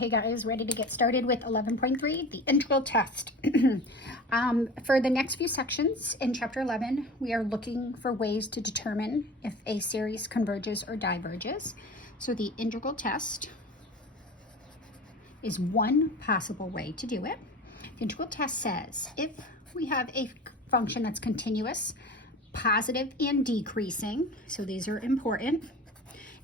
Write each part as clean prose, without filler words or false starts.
Hey guys, ready to get started with 11.3, the integral test. For the next few sections in chapter 11, we are looking for ways to determine if a series converges or diverges. So the integral test is one possible way to do it. The integral test says if we have a function that's continuous, positive and decreasing, so these are important,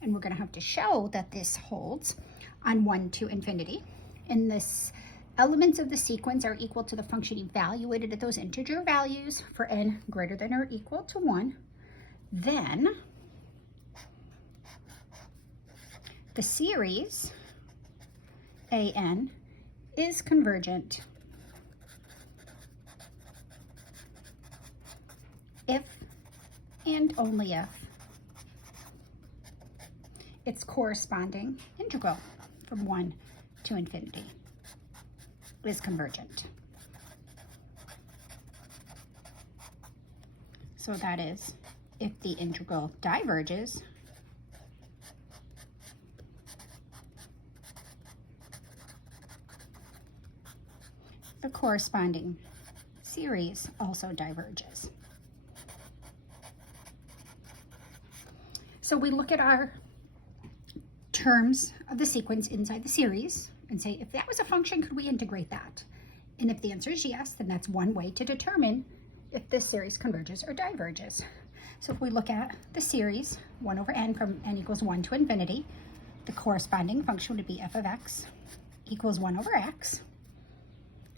and we're going to have to show that this holds on 1 to infinity, and this elements of the sequence are equal to the function evaluated at those integer values for n greater than or equal to 1, then the series an is convergent if and only if its corresponding integral from 1 to infinity is convergent. So that is, if the integral diverges, the corresponding series also diverges. So we look at our terms of the sequence inside the series and say, if that was a function, could we integrate that? And if the answer is yes, then that's one way to determine if this series converges or diverges. So if we look at the series 1 over n from n equals 1 to infinity, the corresponding function would be f of x equals 1 over x,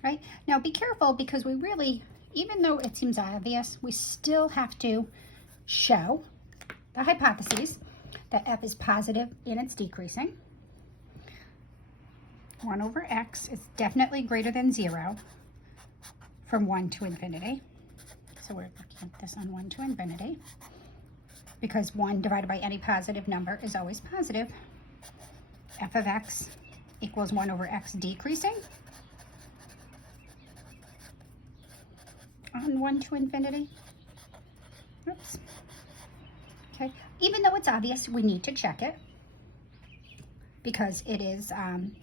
right? Now be careful, because we really, even though it seems obvious, we still have to show the hypotheses that f is positive and it's decreasing. 1 over x is definitely greater than 0 from 1 to infinity. So we're looking at this on 1 to infinity, because 1 divided by any positive number is always positive. F of x equals 1 over x decreasing on 1 to infinity. Oops. Okay. Even though it's obvious, we need to check it, because it is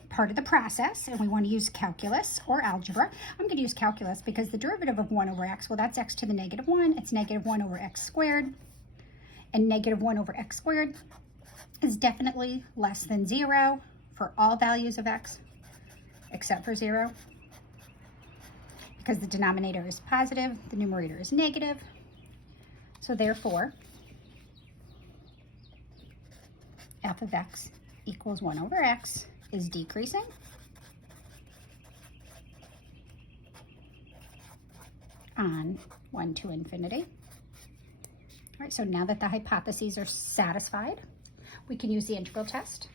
part of the process, and we want to use calculus or algebra. I'm going to use calculus because the derivative of 1 over x, well, that's x to the negative 1. It's negative 1 over x squared, and negative 1 over x squared is definitely less than 0 for all values of x except for 0, because the denominator is positive, the numerator is negative. So therefore, f of x equals 1 over x is decreasing on 1 to infinity. All right, so now that the hypotheses are satisfied, we can use the integral test.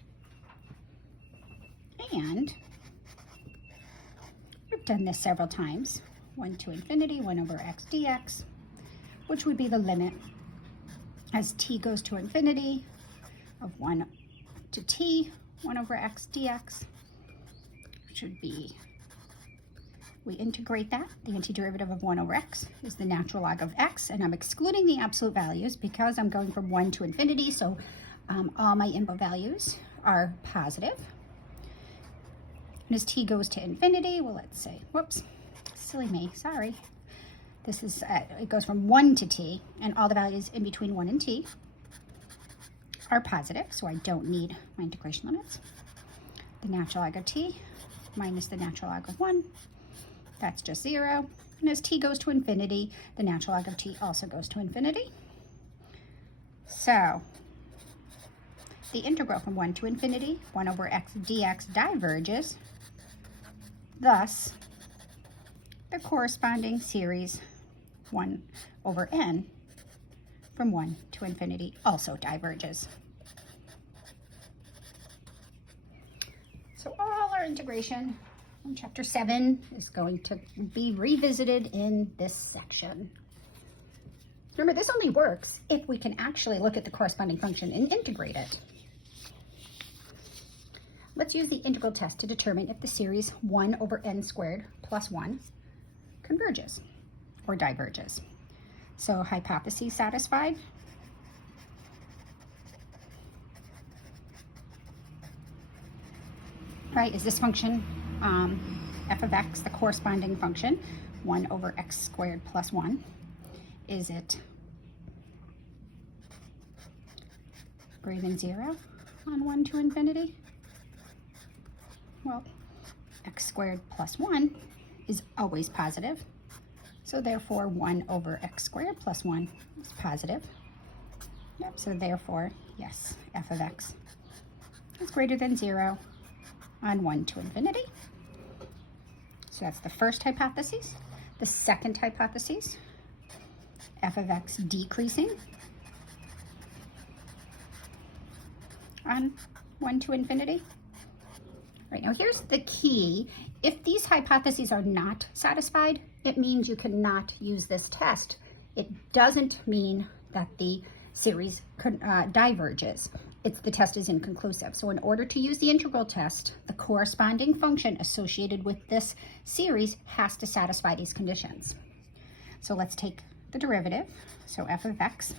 And we've done this several times. 1 to infinity, 1 over x dx, which would be the limit as t goes to infinity of 1 to t, 1 over x dx, should be, we integrate that. The antiderivative of 1 over x is the natural log of x, and I'm excluding the absolute values because I'm going from 1 to infinity, so all my input values are positive. And as t goes to infinity, well, let's say, whoops, silly me, sorry. This is, it goes from 1 to t, and all the values in between 1 and t are positive, so I don't need my integration limits. The natural log of t minus the natural log of 1, that's just 0. And as t goes to infinity, the natural log of t also goes to infinity. So the integral from 1 to infinity, 1 over x dx, diverges. Thus, the corresponding series 1 over n from 1 to infinity also diverges. So all our integration in chapter 7 is going to be revisited in this section. Remember, this only works if we can actually look at the corresponding function and integrate it. Let's use the integral test to determine if the series 1 over n squared plus 1 converges or diverges. So hypothesis satisfied. right? Is this function, f of x, the corresponding function, 1 over x squared plus 1? Is it greater than 0 on 1 to infinity? Well, x squared plus 1 is always positive. So therefore, 1 over x squared plus 1 is positive. Yep, so therefore, yes, f of x is greater than 0 on 1 to infinity. So that's the first hypothesis. The second hypothesis, f of x decreasing on 1 to infinity. Right, now here's the key. If these hypotheses are not satisfied, it means you cannot use this test. It doesn't mean that the series diverges. The test is inconclusive. So in order to use the integral test, the corresponding function associated with this series has to satisfy these conditions. So let's take the derivative. So f of x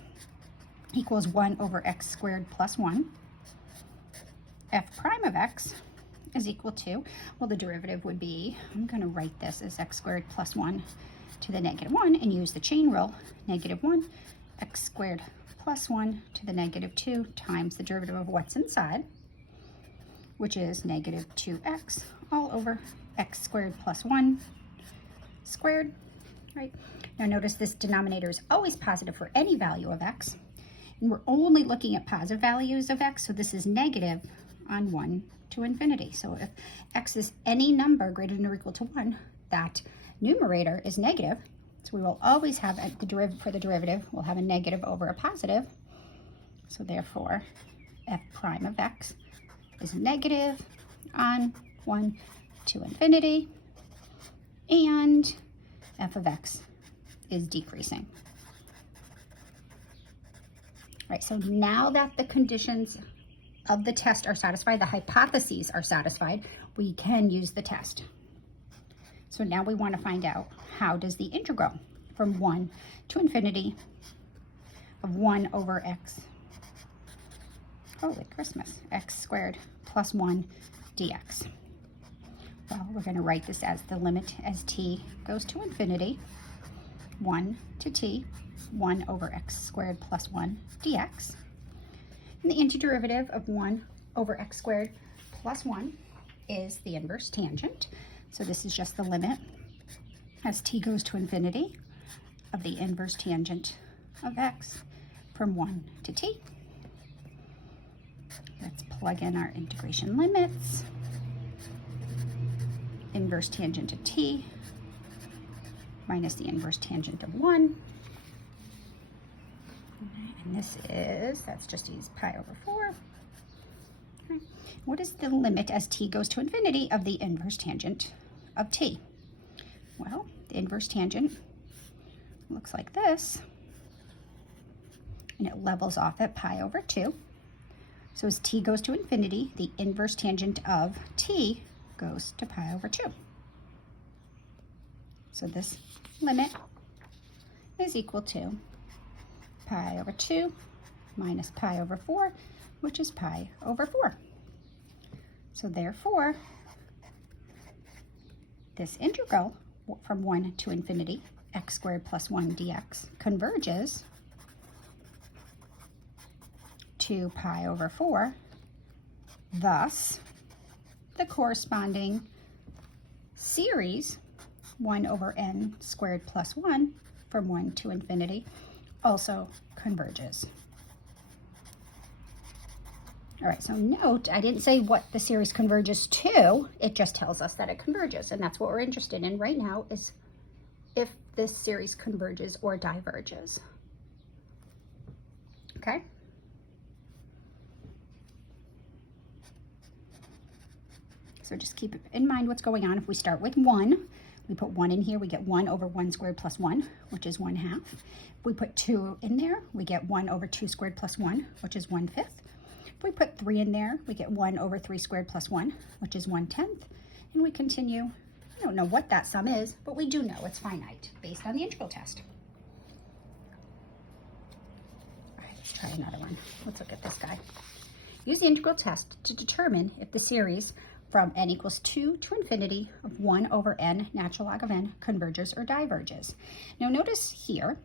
equals 1 over x squared plus 1. F prime of x is equal to, well, the derivative would be, I'm going to write this as x squared plus 1 to the negative 1 and use the chain rule, negative 1, x squared plus 1 to the negative 2 times the derivative of what's inside, which is negative 2x all over x squared plus 1 squared, right? Now notice this denominator is always positive for any value of x, and we're only looking at positive values of x, so this is negative on 1 to infinity. So if x is any number greater than or equal to 1, that numerator is negative. So we will always have the derivative for the derivative, we'll have a negative over a positive. So therefore, f prime of x is negative on 1 to infinity, and f of x is decreasing. All right, so now that the conditions of the test are satisfied, the hypotheses are satisfied, we can use the test. So now we want to find out, how does the integral from 1 to infinity of 1 over x, holy Christmas, x squared plus 1 dx. Well, we're going to write this as the limit as t goes to infinity, 1 to t, 1 over x squared plus 1 dx. And the antiderivative of 1 over x squared plus 1 is the inverse tangent. So this is just the limit as t goes to infinity of the inverse tangent of x from 1 to t. Let's plug in our integration limits. Inverse tangent of t minus the inverse tangent of 1. And this is, that's just use pi over 4. Okay. What is the limit as t goes to infinity of the inverse tangent of t? Well, the inverse tangent looks like this, and it levels off at pi over 2. So as t goes to infinity, the inverse tangent of t goes to pi over 2. So this limit is equal to pi over 2 minus pi over 4, which is pi over 4. So therefore, this integral from 1 to infinity, x squared plus 1 dx, converges to pi over 4. Thus, the corresponding series, 1 over n squared plus 1, from 1 to infinity, also converges. All right, so note, I didn't say what the series converges to, it just tells us that it converges, and that's what we're interested in right now, is if this series converges or diverges. Okay? So just keep in mind what's going on. If we start with 1, we put 1 in here, we get 1 over 1 squared plus 1, which is 1/2. If we put 2 in there, we get 1 over 2 squared plus 1, which is 1/5. If we put 3 in there, we get 1 over 3 squared plus 1, which is 1/10. And we continue. I don't know what that sum is, but we do know it's finite based on the integral test. All right, let's try another one. Let's look at this guy. Use the integral test to determine if the series from n equals 2 to infinity of 1 over n natural log of n converges or diverges. Now notice here,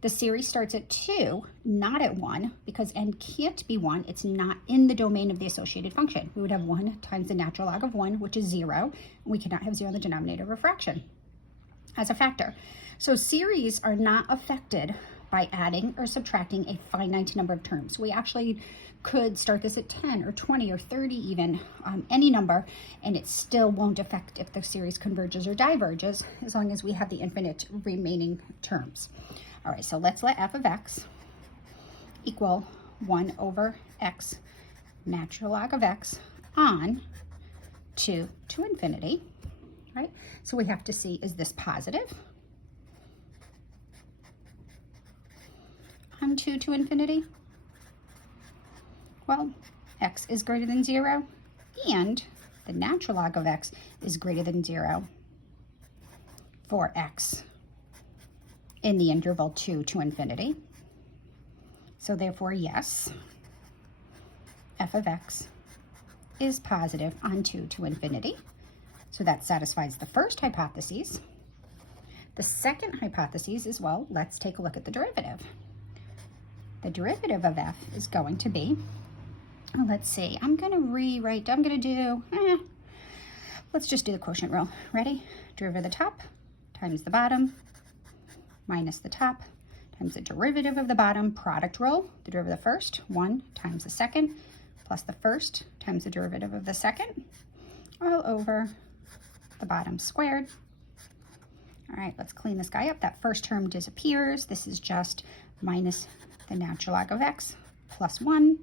the series starts at 2, not at 1, because n can't be 1. It's not in the domain of the associated function. We would have 1 times the natural log of 1, which is 0. And we cannot have 0 in the denominator of a fraction as a factor. So series are not affected by adding or subtracting a finite number of terms. We actually could start this at 10 or 20 or 30 even, any number, and it still won't affect if the series converges or diverges, as long as we have the infinite remaining terms. All right, so let's let f of x equal 1 over x natural log of x on 2 to infinity, right? So we have to see, is this positive on 2 to infinity? Well, x is greater than 0, and the natural log of x is greater than 0 for x in the interval 2 to infinity. So therefore, yes, f of x is positive on 2 to infinity. So that satisfies the first hypothesis. The second hypothesis is, well, let's take a look at the derivative. The derivative of f is going to be, let's see, let's just do the quotient rule. Ready? Derivative of the top times the bottom minus the top times the derivative of the bottom, product rule, the derivative of the first, 1 times the second, plus the first times the derivative of the second, all over the bottom squared. All right, let's clean this guy up. That first term disappears. This is just minus the natural log of x plus 1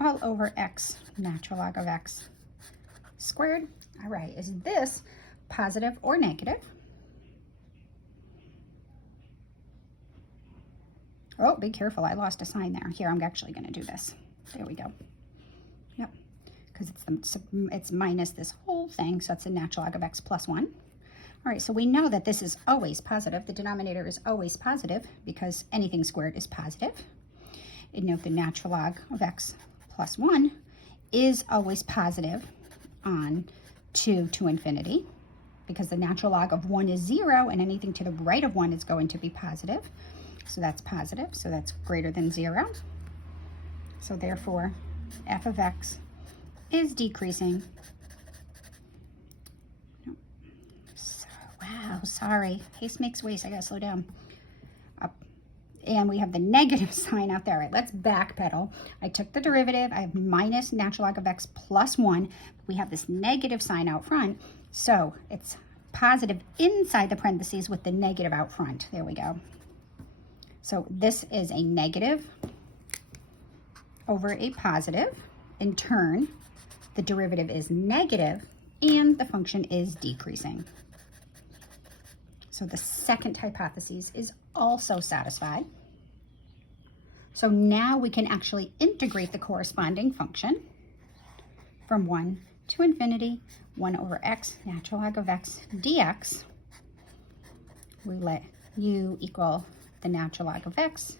all over x natural log of x squared. All right, is this positive or negative? Oh, be careful, I lost a sign there. Here, I'm actually gonna do this. There we go. Yep, because it's minus this whole thing, so it's the natural log of x plus 1. All right, so we know that this is always positive. The denominator is always positive because anything squared is positive. And note the natural log of x plus 1 is always positive on 2 to infinity because the natural log of 1 is 0 and anything to the right of 1 is going to be positive. So that's positive, so that's greater than 0. So therefore, f of x is decreasing. Wow, sorry. Haste makes waste. I gotta slow down. Up. And we have the negative sign out there. All right, let's backpedal. I took the derivative. I have minus natural log of x plus 1. We have this negative sign out front. So it's positive inside the parentheses with the negative out front. There we go. So this is a negative over a positive. In turn, the derivative is negative and the function is decreasing. So the second hypothesis is also satisfied. So now we can actually integrate the corresponding function from 1 to infinity, 1 over x natural log of x dx. We let u equal the natural log of x.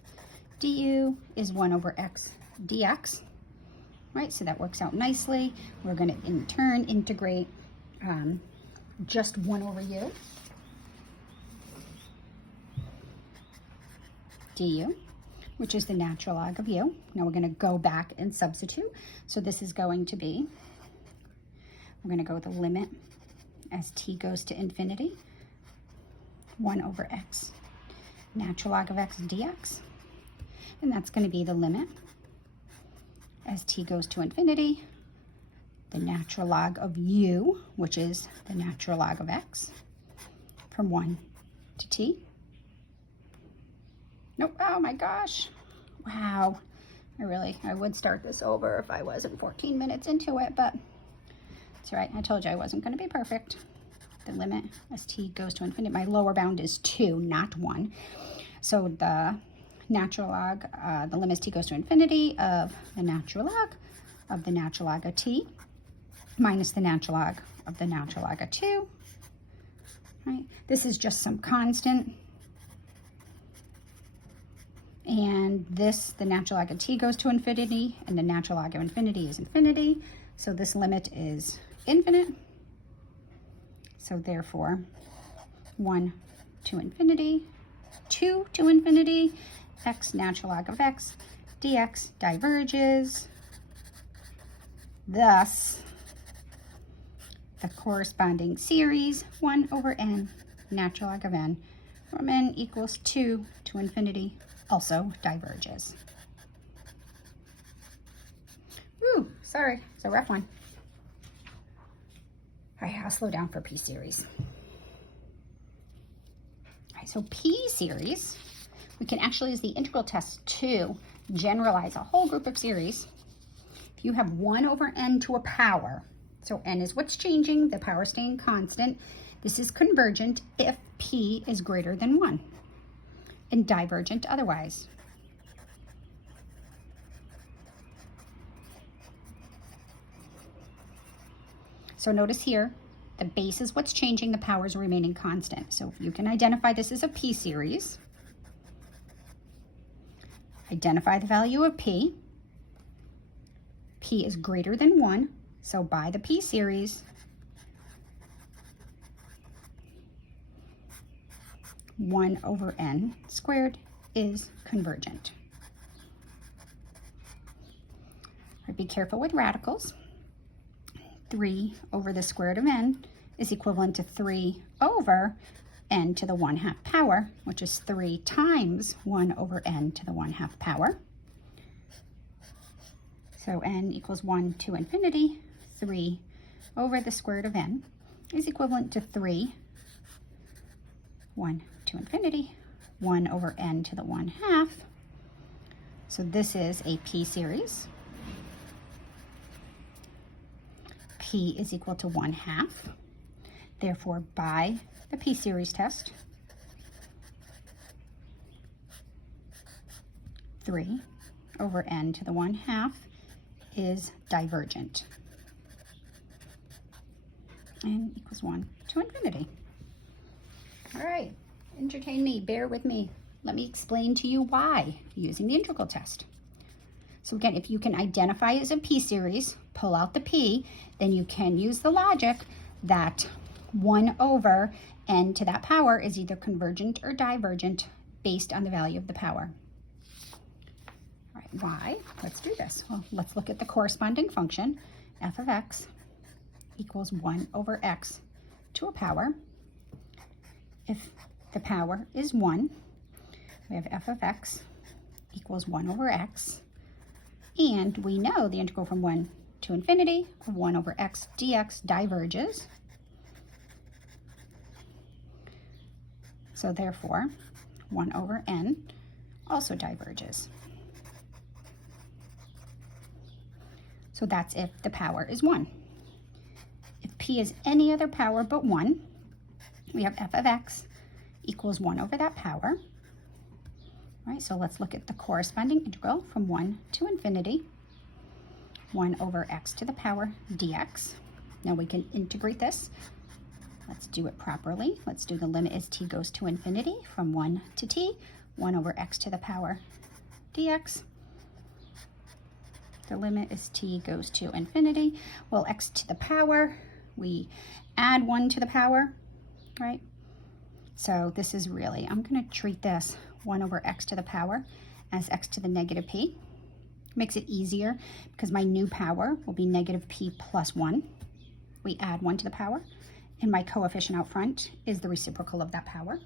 du is 1 over x dx. Right, so that works out nicely. We're going to in turn integrate just 1 over u du, which is the natural log of u. Now we're going to go back and substitute. So this is going to be, we're going to go with the limit as t goes to infinity, 1 over x natural log of x dx. And that's going to be the limit as t goes to infinity, the natural log of u, which is the natural log of x, from 1 to t. Nope, oh my gosh. Wow. I would start this over if I wasn't 14 minutes into it, but it's all right. I told you I wasn't going to be perfect. The limit as t goes to infinity, my lower bound is 2, not 1. So the natural log, the limit as t goes to infinity of the natural log of t minus the natural log of the natural log of 2. Right? This is just some constant. And this, the natural log of t goes to infinity, and the natural log of infinity is infinity. So this limit is infinite. So therefore, 1 to infinity, 2 to infinity, x natural log of x dx diverges. Thus, the corresponding series, 1 over n natural log of n, from n equals 2 to infinity, also diverges. Ooh, sorry, it's a rough one. All right, I'll slow down for p series. All right, so p series, we can actually use the integral test to generalize a whole group of series. If you have 1 over n to a power, so n is what's changing, the power staying constant, this is convergent if p is greater than 1, and divergent otherwise. So notice here, the base is what's changing, the power is remaining constant. So if you can identify this as a p series, identify the value of p. P is greater than 1, so by the p series, 1 over n squared is convergent. Right, be careful with radicals. 3 over the square root of n is equivalent to 3 over n to the 1/2 power, which is 3 times 1 over n to the 1/2 power. So n equals 1 to infinity. 3 over the square root of n is equivalent to 3, 1 to infinity, 1 over n to the 1/2. So this is a p series. P is equal to 1/2. Therefore, by the p series test, 3 over n to the 1/2 is divergent and equals 1 to infinity. All right, entertain me, bear with me. Let me explain to you why using the integral test. So again, if you can identify as a p series, pull out the p, then you can use the logic that 1 over n to that power is either convergent or divergent based on the value of the power. All right, why? Let's do this. Well, let's look at the corresponding function. F of x equals 1 over x to a power. If the power is 1, we have f of x equals 1 over x. And we know the integral from 1 to infinity of 1 over x dx diverges. So therefore, 1 over n also diverges. So that's if the power is 1. If p is any other power but 1, we have f of x equals 1 over that power. All right, so let's look at the corresponding integral from 1 to infinity. 1 over x to the power dx. Now we can integrate this. Let's do it properly. Let's do the limit as t goes to infinity from 1 to t. 1 over x to the power dx. The limit as t goes to infinity. Well, x to the power, we add 1 to the power, right? So this is really, I'm going to treat this 1 over x to the power as x to the negative p. Makes it easier because my new power will be negative p plus 1. We add 1 to the power, and my coefficient out front is the reciprocal of that power.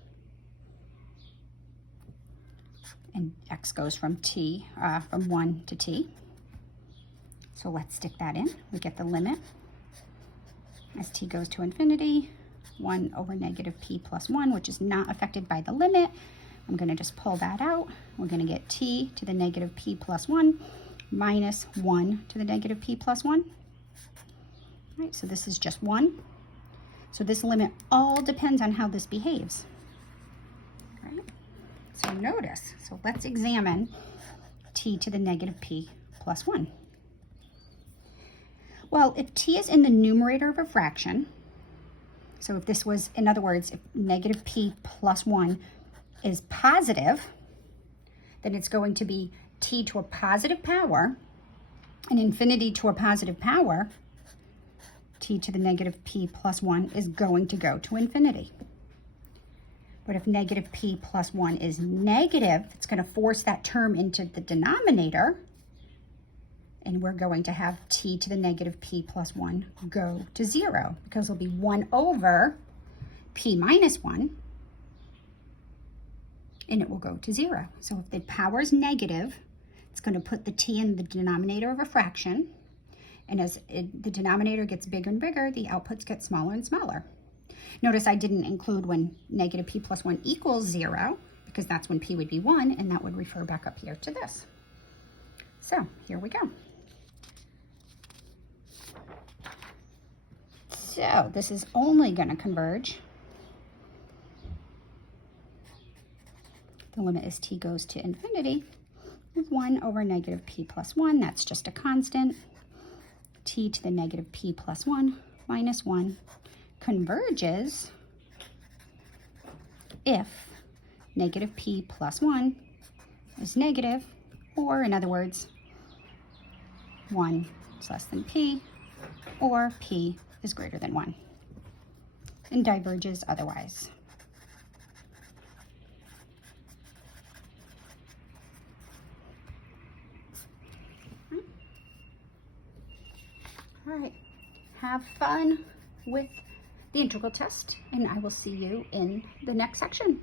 And x goes from t, from 1 to t. So let's stick that in. We get the limit as t goes to infinity, 1 over negative p plus 1, which is not affected by the limit. I'm going to just pull that out. We're going to get t to the negative p plus 1 minus 1 to the negative p plus 1. All right, so this is just 1. So this limit all depends on how this behaves. All right, so notice, so let's examine t to the negative p plus 1. Well, if t is in the numerator of a fraction, so if this was, in other words, if negative p plus 1 is positive, then it's going to be t to a positive power and infinity to a positive power t to the negative p plus 1 is going to go to infinity. But if negative p plus 1 is negative, it's going to force that term into the denominator, and we're going to have t to the negative p plus 1 go to 0, because it'll be 1 over p minus 1, and it will go to 0. So if the power is negative, it's going to put the t in the denominator of a fraction, and as the denominator gets bigger and bigger, the outputs get smaller and smaller. Notice I didn't include when negative p plus 1 equals 0, because that's when p would be 1, and that would refer back up here to this. So here we go. So this is only going to converge. The limit as t goes to infinity with 1 over negative p plus 1. That's just a constant. T to the negative p plus 1 minus 1 converges if negative p plus 1 is negative, or in other words, 1 is less than p, or p is greater than 1, and diverges otherwise. All right, have fun with the integral test, and I will see you in the next section.